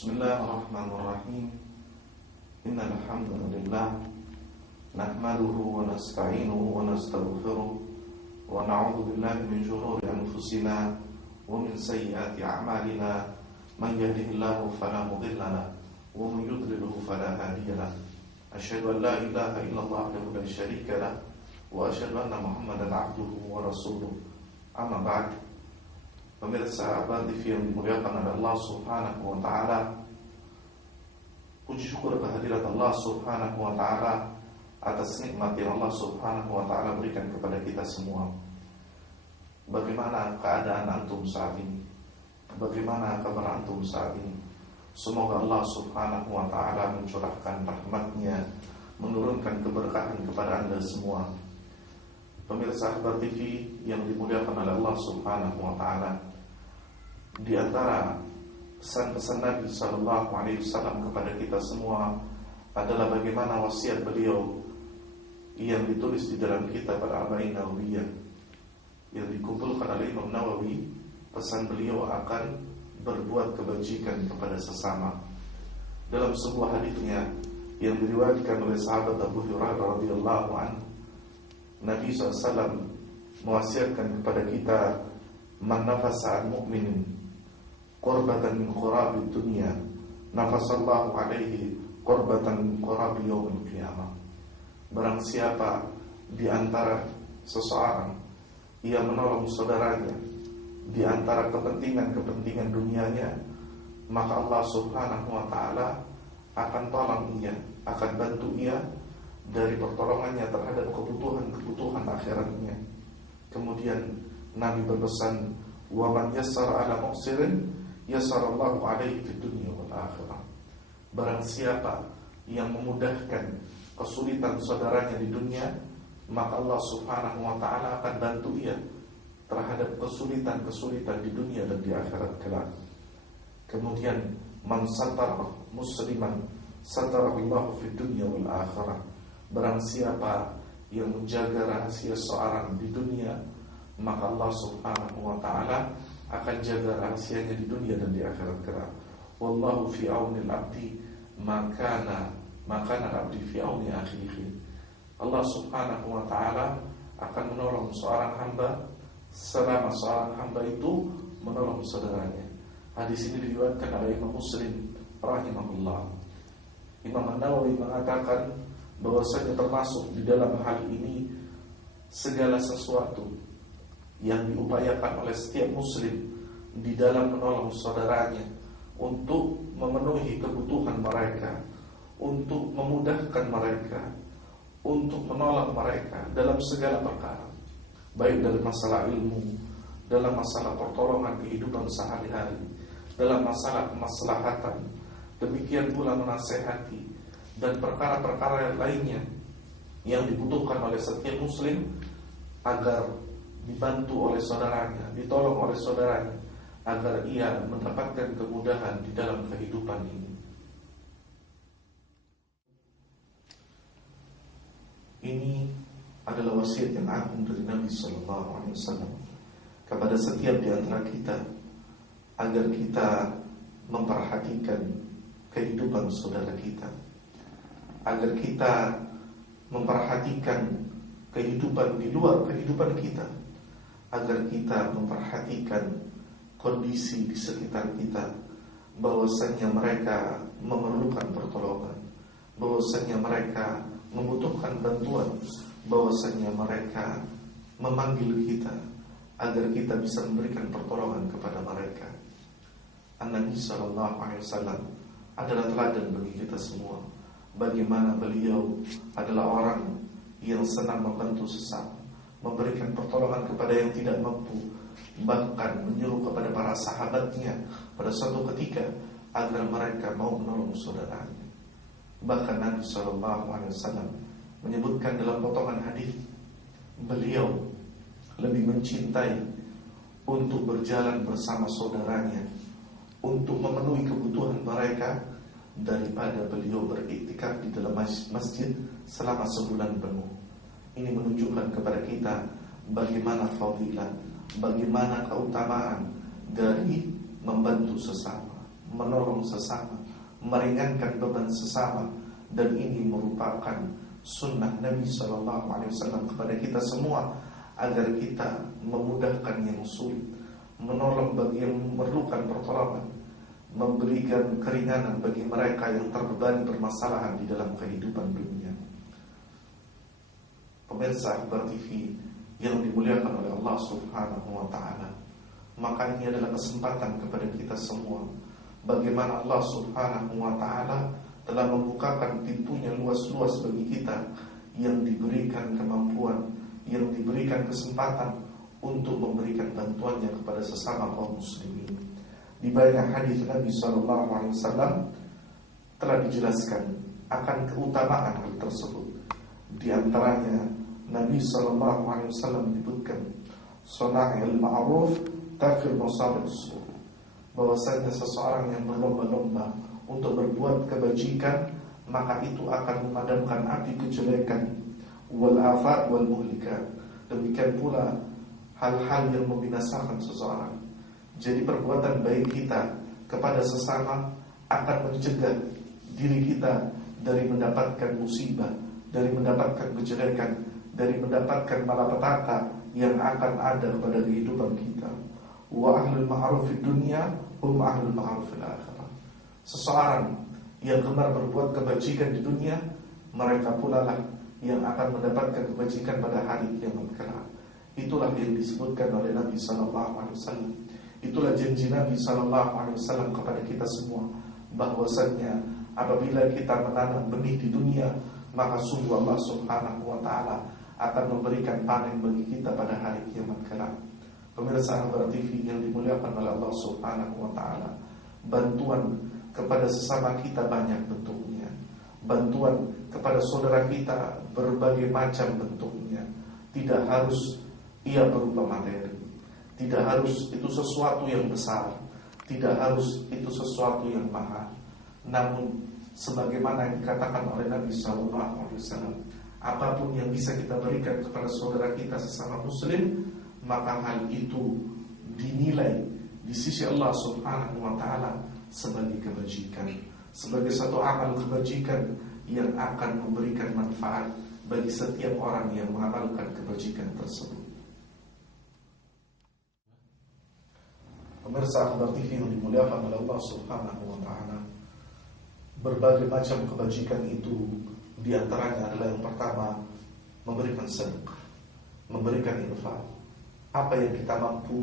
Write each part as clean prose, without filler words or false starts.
Bismillahirrahmanirrahim. Innal hamdalillah nahmaduhu wa nasta'inuhu wa nastaghfiruh wa na'udzu billahi min shururi anfusina wa min sayyiati a'malina. Man yahdihillahu fala mudilla lahu wa man yudlilhu fala hadiya lahu. Asyhadu an la ilaha illallah wahdahu la syarika lahu wa asyhadu anna Muhammadan 'abduhu wa rasuluh. Amma ba'd. Pemirsa Abad TV yang dimuliakan oleh Allah Subhanahu wa ta'ala, puji syukur kehadirat Allah Subhanahu wa ta'ala atas nikmat yang Allah Subhanahu wa ta'ala berikan kepada kita semua. Bagaimana keadaan antum saat ini? Bagaimana kabar antum saat ini? Semoga Allah Subhanahu wa ta'ala mencurahkan rahmatnya, menurunkan keberkahan kepada anda semua. Pemirsa Abad TV yang dimuliakan oleh Allah Subhanahu wa ta'ala, di antara pesan-pesan Nabi sallallahu alaihi wasallam kepada kita semua adalah bagaimana wasiat beliau yang ditulis di dalam kitab Al-Arba'in Nawawiyah yang dikumpulkan oleh Imam Nawawi. Pesan beliau akan berbuat kebajikan kepada sesama. Dalam sebuah hadisnya yang diriwayatkan oleh sahabat Abu Hurairah radhiyallahu anhu, Nabi SAW mewasiatkan kepada kita, man nafasa an mu'minin qurbatan min qurabi dunya nafasallahu alaihi qurbatan min qurabi yaumil qiyamah. Barang siapa di antara seseorang ia menolong saudaranya di antara kepentingan dunianya, maka Allah Subhanahu wa ta'ala akan tolong ia, akan bantu ia dari pertolongannya terhadap kebutuhan akhiratnya. Kemudian Nabi berpesan, wa man yassara ala mu'sirin yassarallahu alaihi fid dunya wal akhirah. Barang siapa yang memudahkan kesulitan saudaranya di dunia, maka Allah Subhanahu wa ta'ala akan bantu ia terhadap kesulitan di dunia dan di akhirat kelak. Kemudian man satara musliman satarallahu fid dunya wal akhirah. Barang siapa yang menjaga rahasia seorang di dunia, maka Allah Subhanahu wa ta'ala akan jaga rahasianya di dunia dan di akhirat kelak. Wallahu fi aunil abdi makana abdi fi auni akhihi. Allah Subhanahu wa ta'ala akan menolong seorang hamba selama seorang hamba itu menolong saudaranya. Hadis ini diriwayatkan oleh Imam Muslim rahimahullah. Imam An-Nawawi mengatakan bahwasanya termasuk di dalam hal ini segala sesuatu yang diupayakan oleh setiap muslim di dalam menolong saudaranya untuk memenuhi kebutuhan mereka, untuk memudahkan mereka, untuk menolong mereka dalam segala perkara, baik dalam masalah ilmu, dalam masalah pertolongan kehidupan sehari-hari, dalam masalah kemaslahatan, demikian pula menasehati dan perkara-perkara lainnya yang dibutuhkan oleh setiap muslim agar dibantu oleh saudaranya, ditolong oleh saudaranya, agar ia mendapatkan kemudahan di dalam kehidupan ini. Ini adalah wasiat yang agung dari Nabi sallallahu alaihi wasallam kepada setiap di antara kita, agar kita memperhatikan kehidupan saudara kita, agar kita memperhatikan kehidupan di luar kehidupan kita, agar kita memperhatikan kondisi di sekitar kita, bahwasanya mereka memerlukan pertolongan, bahwasanya mereka membutuhkan bantuan, bahwasanya mereka memanggil kita agar kita bisa memberikan pertolongan kepada mereka. An-Nabi sallallahu alaihi wasallam adalah teladan bagi kita semua. Bagaimana beliau adalah orang yang senang membantu sesama, memberikan pertolongan kepada yang tidak mampu, bahkan menyuruh kepada para sahabatnya pada suatu ketika agar mereka mau menolong saudaranya. Bahkan Nabi SAW menyebutkan dalam potongan hadis, beliau lebih mencintai untuk berjalan bersama saudaranya untuk memenuhi kebutuhan mereka daripada beliau beriktikaf di dalam masjid selama sebulan penuh. Ini menunjukkan kepada kita bagaimana fadilah, bagaimana keutamaan dari membantu sesama, menolong sesama, meringankan beban sesama, dan ini merupakan sunnah Nabi SAW kepada kita semua, agar kita memudahkan yang sulit, menolong bagi yang memerlukan pertolongan, memberikan keringanan bagi mereka yang terbebani permasalahan di dalam kehidupan dunia. Pemirsa Akbar TV yang dimuliakan oleh Allah Subhanahu wa Ta'ala, maka ini adalah kesempatan kepada kita semua, bagaimana Allah Subhanahu wa Ta'ala telah membukakan pintunya luas-luas bagi kita yang diberikan kemampuan, yang diberikan kesempatan untuk memberikan bantuannya kepada sesama kaum muslimin. Di banyak hadis Nabi SAW telah dijelaskan akan keutamaan hal tersebut. Di antaranya Nabi SAW menyebutkan Sona'il ma'ruf takfir masalih, bahwasanya seseorang yang berlomba-lomba untuk berbuat kebajikan, maka itu akan memadamkan api kejelekan, wal afat wal muhlikat. Demikian pula hal-hal yang membinasakan seseorang. Jadi perbuatan baik kita kepada sesama akan mencegah diri kita dari mendapatkan musibah, dari mendapatkan kejelekan, dari mendapatkan malapetaka yang akan ada pada kehidupan kita. Wa ahlul ma'ruf fid dunya hum ahlul ma'ruf fil akhirah. Seseorang yang gemar berbuat kebajikan di dunia, mereka pula lah yang akan mendapatkan kebajikan pada hari kiamat kelak. Itulah yang disebutkan oleh Nabi SAW. Itulah janji Nabi SAW kepada kita semua, bahwasannya apabila kita menanam benih di dunia, maka sungguh Allah Subhanahu wa Ta'ala akan memberikan panen bagi kita pada hari kiamat kelak. Pemirsa Akbar TV yang dimuliakan oleh Allah Subhanahu wa Ta'ala, bantuan kepada sesama kita banyak bentuknya. Bantuan kepada saudara kita berbagai macam bentuknya. Tidak harus ia berupa materi, tidak harus itu sesuatu yang besar, tidak harus itu sesuatu yang mahal. Namun sebagaimana yang dikatakan oleh Nabi SAW, apapun yang bisa kita berikan kepada saudara kita sesama muslim, maka hal itu dinilai di sisi Allah Subhanahu wa Ta'ala sebagai kebajikan, sebagai satu amal kebajikan yang akan memberikan manfaat bagi setiap orang yang mengamalkan kebajikan tersebut. Pemirsa Akbar TV yang dimuliakan oleh Allah Subhanahu wa Ta'ala, berbagai macam kebajikan itu di antaranya adalah yang pertama, memberikan sedekah, memberikan infak. Apa yang kita mampu,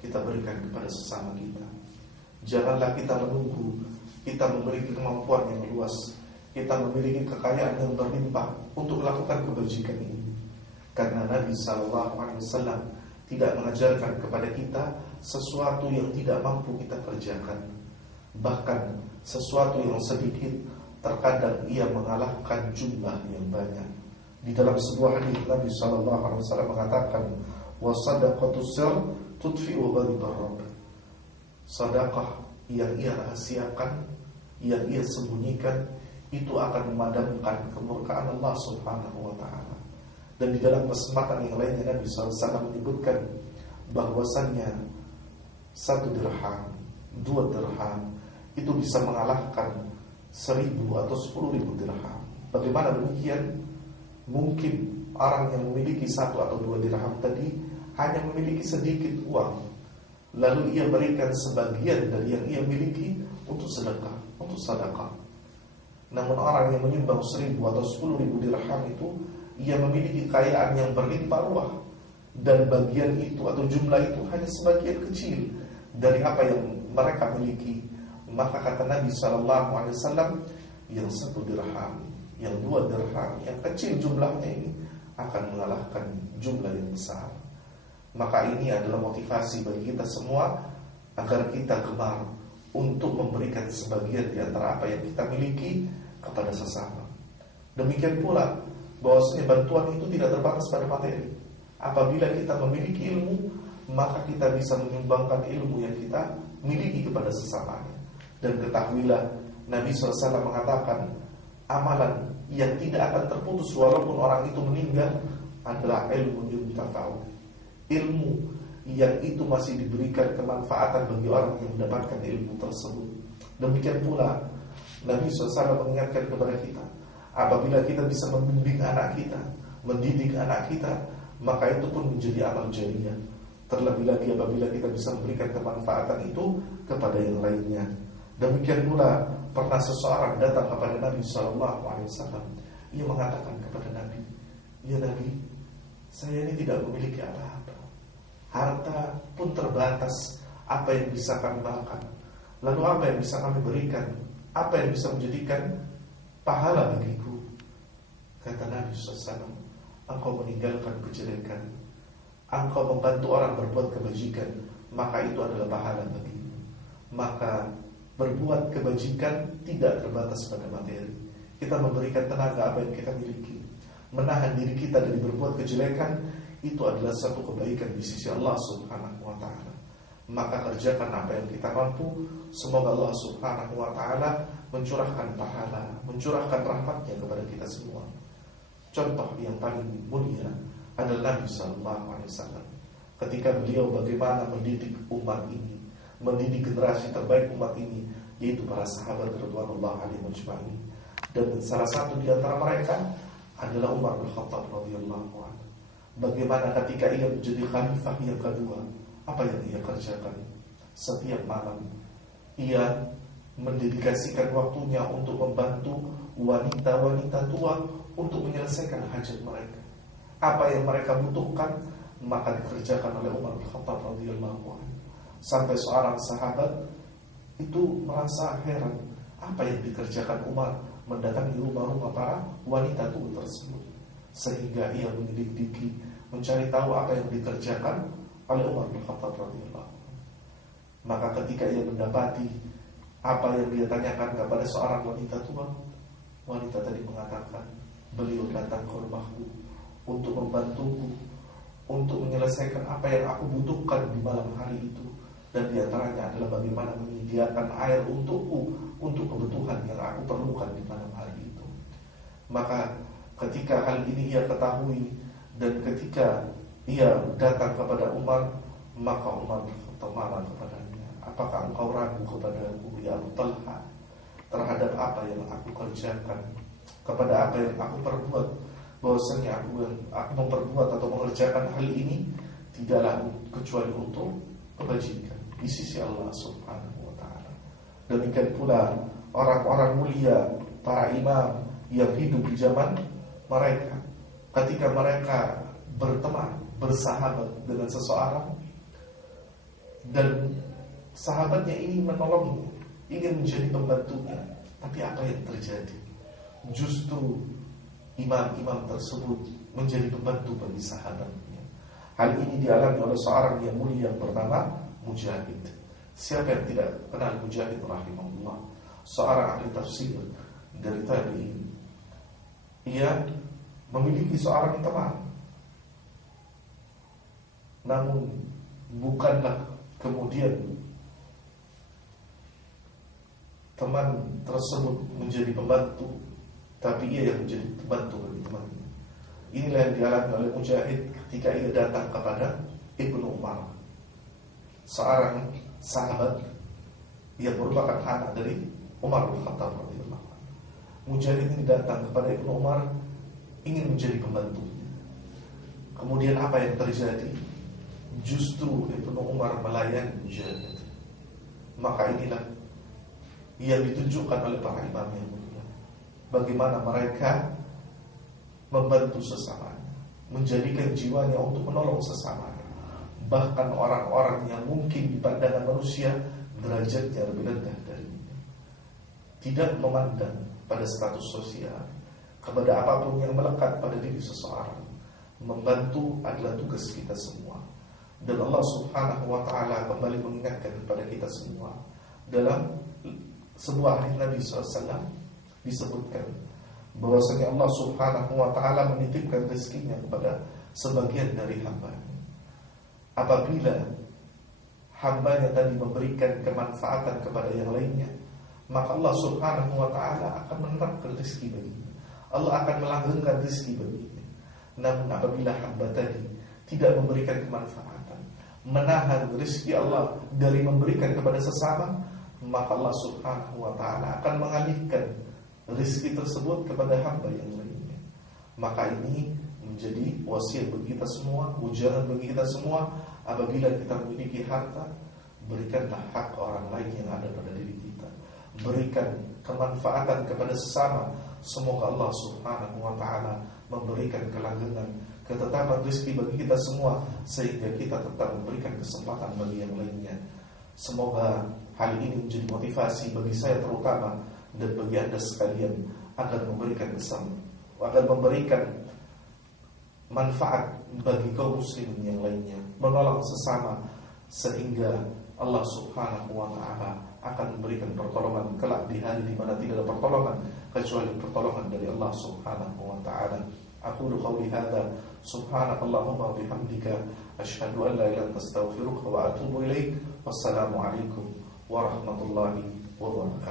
kita berikan kepada sesama kita. Janganlah kita menunggu kita memiliki kemampuan yang luas, kita memiliki kekayaan yang berlimpah untuk melakukan kebajikan ini. Karena Nabi SAW tidak mengajarkan kepada kita sesuatu yang tidak mampu kita kerjakan. Bahkan sesuatu yang sedikit terkadang ia mengalahkan jumlah yang banyak. Di dalam sebuah hadis Nabi SAW mengatakan, "Wasadaqatu sir tudfi'u ghadab Rabb." Sedekah yang ia rahasiakan, yang ia sembunyikan, itu akan memadamkan kemurkaan Allah Subhanahu wa Ta'ala. Dan di dalam kesempatan yang lainnya Nabi SAW menyebutkan bahwasannya 1 dirham, 2 dirham itu bisa mengalahkan 1.000 atau 10.000 dirham. Bagaimana demikian? Mungkin orang yang memiliki 1 atau 2 dirham tadi hanya memiliki sedikit uang, lalu ia berikan sebagian dari yang ia miliki untuk sedekah, untuk sedekah. Namun orang yang menyumbang 1.000 atau 10.000 dirham itu, ia memiliki kekayaan yang berlimpah ruah, dan bagian itu atau jumlah itu hanya sebagian kecil dari apa yang mereka miliki. Maka kata Nabi SAW, yang 1 dirham, yang 2 dirham, yang kecil jumlahnya ini akan mengalahkan jumlah yang besar. Maka ini adalah motivasi bagi kita semua agar kita gemar untuk memberikan sebagian di antara apa yang kita miliki kepada sesama. Demikian pula bahwasanya bantuan itu tidak terbatas pada materi. Apabila kita memiliki ilmu, maka kita bisa menyumbangkan ilmu yang kita miliki kepada sesamanya. Dan ketahuilah, Nabi SAW mengatakan, amalan yang tidak akan terputus walaupun orang itu meninggal adalah ilmu yuntafa'u, ilmu yang itu masih diberikan kemanfaatan bagi orang yang mendapatkan ilmu tersebut. Demikian pula Nabi SAW mengingatkan kepada kita, apabila kita bisa membimbing anak kita, mendidik anak kita, maka itu pun menjadi amal jariah. Terlebih lagi apabila kita bisa memberikan kemanfaatan itu kepada yang lainnya. Demikian pula pernah seseorang datang kepada Nabi SAW. Ia mengatakan kepada Nabi, "Ya Nabi, saya ini tidak memiliki apa-apa. Harta pun terbatas. Apa yang bisa kami makan? Lalu apa yang bisa kami berikan? Apa yang bisa menjadikan pahala bagiku?" Kata Nabi SAW, "Engkau meninggalkan kejelekan, engkau membantu orang berbuat kebajikan, maka itu adalah pahala bagimu." Maka berbuat kebajikan tidak terbatas pada materi. Kita memberikan tenaga apa yang kita miliki, menahan diri kita dari berbuat kejelekan, itu adalah satu kebaikan di sisi Allah Subhanahu wa ta'ala. Maka kerjakan apa yang kita mampu. Semoga Allah Subhanahu wa ta'ala mencurahkan pahala, mencurahkan rahmatnya kepada kita semua. Contoh yang paling mulia adalah Nabi SAW. Ketika beliau bagaimana mendidik umat ini, mendidik generasi terbaik umat ini, yaitu para sahabat radhiyallahu alaihim ajma'in. Dan salah satu di antara mereka adalah Umar bin Khattab radhiyallahu anhu. Bagaimana ketika ia menjadi khalifah yang kedua, apa yang ia kerjakan? Setiap malam ia mendedikasikan waktunya untuk membantu wanita-wanita tua untuk menyelesaikan hajat mereka. Apa yang mereka butuhkan maka dikerjakan oleh Umar bin Khattab radhiyallahu anhu. Sampai seorang sahabat itu merasa heran, apa yang dikerjakan Umar mendatangi rumah-rumah para wanita tua tersebut, sehingga ia menyelidiki, mencari tahu apa yang dikerjakan oleh Umar bin Khattab radhiyallahu anhu. Maka ketika ia mendapati apa yang dia tanyakan kepada seorang wanita tua, wanita tadi mengatakan, "Beliau datang ke rumahku untuk membantuku, untuk menyelesaikan apa yang aku butuhkan di malam hari itu. Dan diantaranya adalah bagaimana menyediakan air untukku, untuk kebutuhan yang aku perlukan di malam hari itu." Maka ketika hal ini ia ketahui, dan ketika ia datang kepada Umar, maka Umar berkata kepadanya, "Apakah engkau ragu kepadaku ya Abu Talha terhadap apa yang aku kerjakan, kepada apa yang aku perbuat? Bahwasanya aku memperbuat atau mengerjakan hal ini tidaklah kecuali untuk kebajikan di sisi Allah Subhanahu wa ta'ala." Demikian pula orang-orang mulia, para imam yang hidup di zaman mereka, ketika mereka berteman, bersahabat dengan seseorang, dan sahabatnya ini menolongnya, ingin menjadi pembantunya, tapi apa yang terjadi? Justru imam-imam tersebut menjadi pembantu bagi sahabatnya. Hal ini dialami oleh seorang yang mulia yang bernama Mujahid. Siapa yang tidak kenal Mujahid rahimahullah? Seorang ahli tafsir dari tabi'in. Ia memiliki seorang teman, namun bukanlah kemudian teman tersebut menjadi pembantu, tapi ia yang menjadi pembantu bagi temannya. Inilah yang dialami oleh Mujahid ketika ia datang kepada Ibnu Umar, seorang sahabat yang merupakan anak dari Umar bin Khattab radhiyallahu anhu. Mujahid ini datang kepada Ibnu Umar ingin menjadi pembantunya. Kemudian apa yang terjadi? Justru Ibnu Umar melayani Mujahid. Maka inilah yang ditunjukkan oleh para imam yang mulia, bagaimana mereka membantu sesamanya, menjadikan jiwanya untuk menolong sesamanya. Bahkan orang-orang yang mungkin di pandangan manusia derajatnya lebih rendah darinya, tidak memandang pada status sosial, kepada apapun yang melekat pada diri seseorang. Membantu adalah tugas kita semua. Dan Allah Subhanahu wa ta'ala kembali mengingatkan kepada kita semua. Dalam sebuah hadis Nabi SAW disebutkan bahwasanya Allah Subhanahu wa ta'ala menitipkan rezekinya kepada sebagian dari hambanya. Apabila hambanya tadi memberikan kemanfaatan kepada yang lainnya, maka Allah Subhanahu wa ta'ala akan menerapkan rezeki baginya. Allah akan melanggengkan rezeki baginya. Namun apabila hamba tadi tidak memberikan kemanfaatan, menahan rezeki Allah dari memberikan kepada sesama, maka Allah Subhanahu wa ta'ala akan mengalihkan rezeki tersebut kepada hamba yang lainnya. Maka ini menjadi wasiat bagi kita semua, ujaran bagi kita semua. Apabila kita memiliki harta, berikanlah hak orang lain yang ada pada diri kita. Berikan kemanfaatan kepada sesama. Semoga Allah Subhanahu wa ta'ala memberikan kelanggengan, ketetapan rezeki bagi kita semua, sehingga kita tetap memberikan kesempatan bagi yang lainnya. Semoga hal ini menjadi motivasi bagi saya terutama dan bagi Anda sekalian agar memberikan manfaat bagi kaum muslimin yang lainnya, menolong sesama, sehingga Allah Subhanahu wa ta'ala akan memberikan pertolongan kelak di hari di mana tidak ada pertolongan kecuali pertolongan dari Allah Subhanahu wa ta'ala. Aku qawli hadza subhanakallahumma wa bihamdika asyhadu an la ilaha illa anta astaghfiruka wa atubu ilaik. Wassalamu alaikum warahmatullahi wabarakatuh.